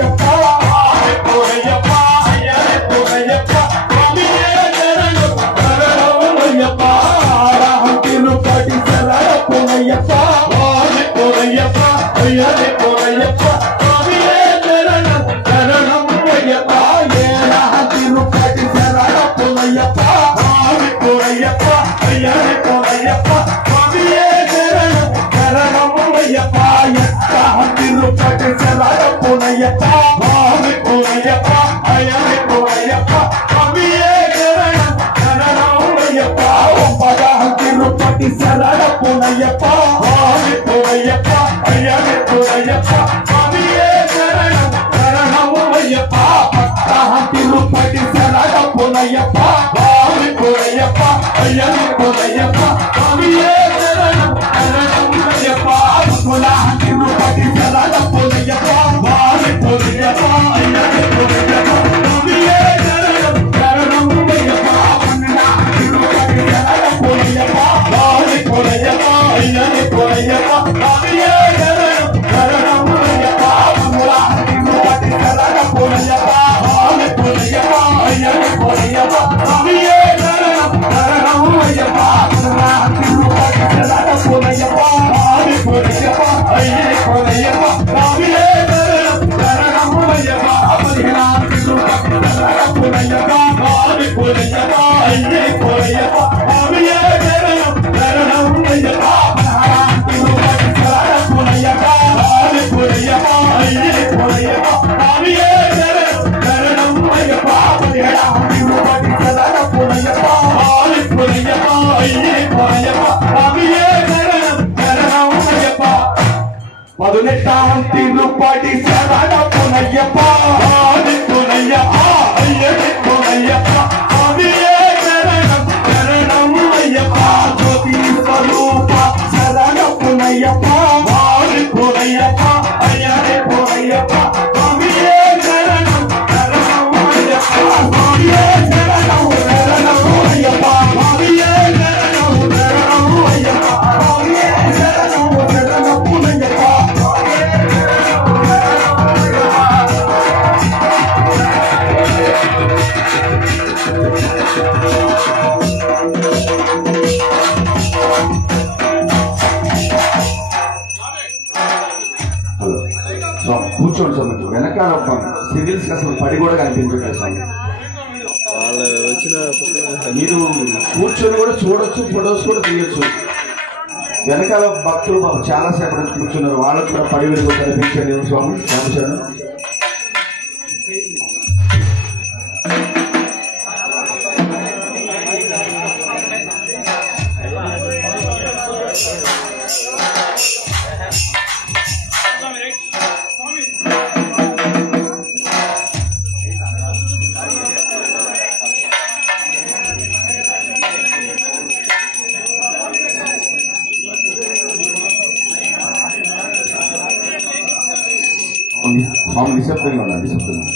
పునయ్యప్ప పునయ్యప్ప అయ్యనే పునయ్యప్ప స్వామియే శరణం శరణమయ్యప్ప తిరుపతి శరణ పునయ్యప్ప పునయ్యప్ప అయ్యనే పునయ్యప్ప స్వామియే శరణం శరణమయ్యప్ప ఏరా తిరుపతి శరణ పునయ్యప్ప పునయ్యప్ప అయ్యనే పునయ్యప్ప స్వామియే శరణం శరణమయ్యప్ప తిరుపతి శరణ పునయ్యప్ప పునయ్యప్ప అయ్యనే పునయ్యప్ప స్వామియే శరణం శరణమయ్యప్ప తిరుపతి శరణ పునయ్యప్ప పునయ్యప్ప అయ్యనే పునయ్యప్ప స్వామియే శరణం శరణమయ్యప్ప తిరుపతి శరణ పునయ్యప్ప పునయ్యప్ప అయ్యనే పునయ్యప్ప స్వామియే శరణం శరణమయ్యప్ప తిరుపతి శరణ పునయ్యప్ప పునయ్యప్ప అయ్యనే పునయ్యప్ప స్వామియే శరణం శరణమయ్యప్ప తిరుపతి శరణ పునయ్యప్ప పునయ్యప్ప అయ్యనే పునయ్యప్ప స్వామియే శరణం శరణమయ్యప్ప తిరుపతి శరణ పునయ్యప్ప పునయ్యప్ప అయ్యనే పునయ్యప్ప స్వామియే శరణం శరణమయ్యప్ప తిరుపతి శరణ పునయ్యప్ప పునయ్యప్ప అయ్యనే పునయ్యప్ప స్వామియే శరణం శరణమయ్యప్ప తిరుపతి శరణ పునయ్యప్ప పునయ్యప్ప అయ్యనే పునయ్యప్ప స్వామియే శరణం శరణమయ్యప్ప తిరుపతి శరణ పునయ్యప్ప పునయ్యప్ప అయ్యనే పునయ్యప్ప స్వామియే శరణం శరణమయ్యప్ప తిరుపతి శరణ పునయ్యప్ప పునయ్యప్ప అయ్యనే పునయ్యప్ప స్వామియే శరణం శరణమయ్యప్ప పదునెట్టాం తిరుపతి శరణ పునయ్యప్ప పునయ్యప్ప అయ్యనే పునయ్యప్ప స్వామియే శరణం శరణమయ్యప్ప జ్యోతి స్వరూప శరణ పునయ్యప్ప పునయ్యప్ప అయ్యనే పునయ్యప్ప స్వామియే శరణం శరణమయ్యప్ప స్వామియే శరణం శరణమయ్యప్ప స్వామియే శరణం శరణమయ్యప్ప స్వామియే శరణం శరణమయ్యప్ప కూర్చోండి స్వామి వెనకాల సివిల్స్ అసలు పడి కూడా కనిపించట్లేదు స్వామి మీరు కూర్చొని కూడా చూడొచ్చు ఫొటోస్ కూడా తీయొచ్చు వెనకాల భక్తులు చాలా సేపటి నుంచి కూర్చున్నారు వాళ్ళకు కూడా పడి కూడా కనిపించండి స్వామి రామచరణ్ స్వామి నిశ్శబ్దంగా ఉన్నారు నిశ్శబ్దంగా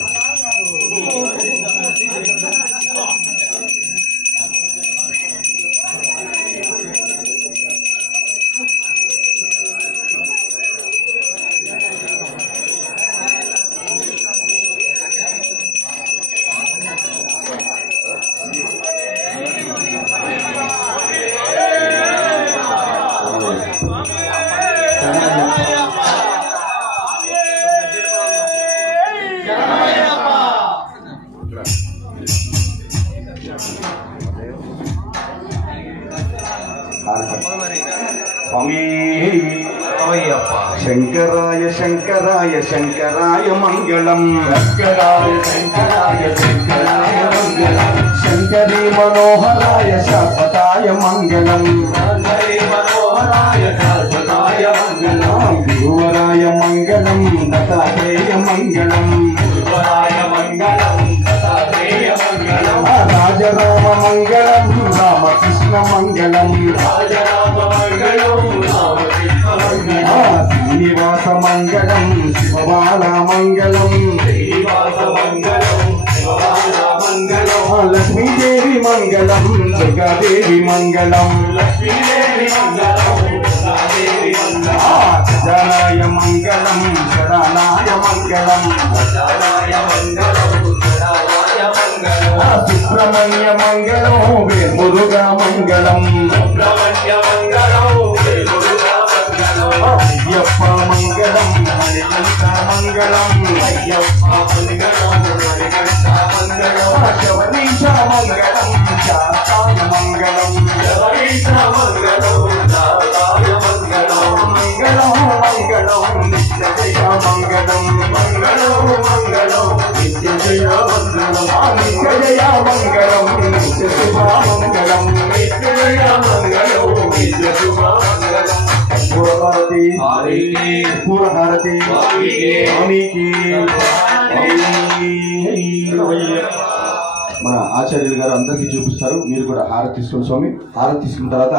శంకరాయ శంకరాయ శంకరాయ మంగళం శంకరాయ శంకరాయ శంకరాయ మంగళం శంకరీ మనోహరాయ శాశ్వతాయ మంగళం శంకరీ మనోహరాయ శాశ్వతాయ మంగళం గురువరాయ మంగళం దత్తాత్రేయ మంగళం గురువరాయ మంగళం దత్తాత్రేయ మంగళం రాజరామ మంగళం రామకృష్ణ మంగళం రాజరామ మంగళం రామకృష్ణ మంగళం శ్రీనివాస మంగళం శివబాల మంగళం శ్రీనివాస మంగళం శివబాల మంగళం లక్ష్మీదేవి మంగళం దుర్గాదేవి మంగళం లక్ష్మీదేవి మంగళం దుర్గాదేవి గజానాయ మంగళం షడానాయ మంగళం సుబ్రహ్మణ్య మంగళం వేమురుగా మంగళం అయ్యప్ప మంగళం హరికంఠ మంగళం శబరీశ మంగళం శాతాయ మంగళం మంగళం మంగళం నిత్య జయ మంగళం నిత్య జయ మంగళం నిత్య జయ మంగళం నిత్య శుభ మంగళం నిత్య జయ మంగళం నిత్య శుభ మంగళం పూర్వహారతి స్వామికి మన ఆచార్యులు గారు అందరికీ చూపిస్తారు. మీరు కూడా హారతి తీసుకోండి స్వామి. హారతి తీసుకున్న తర్వాత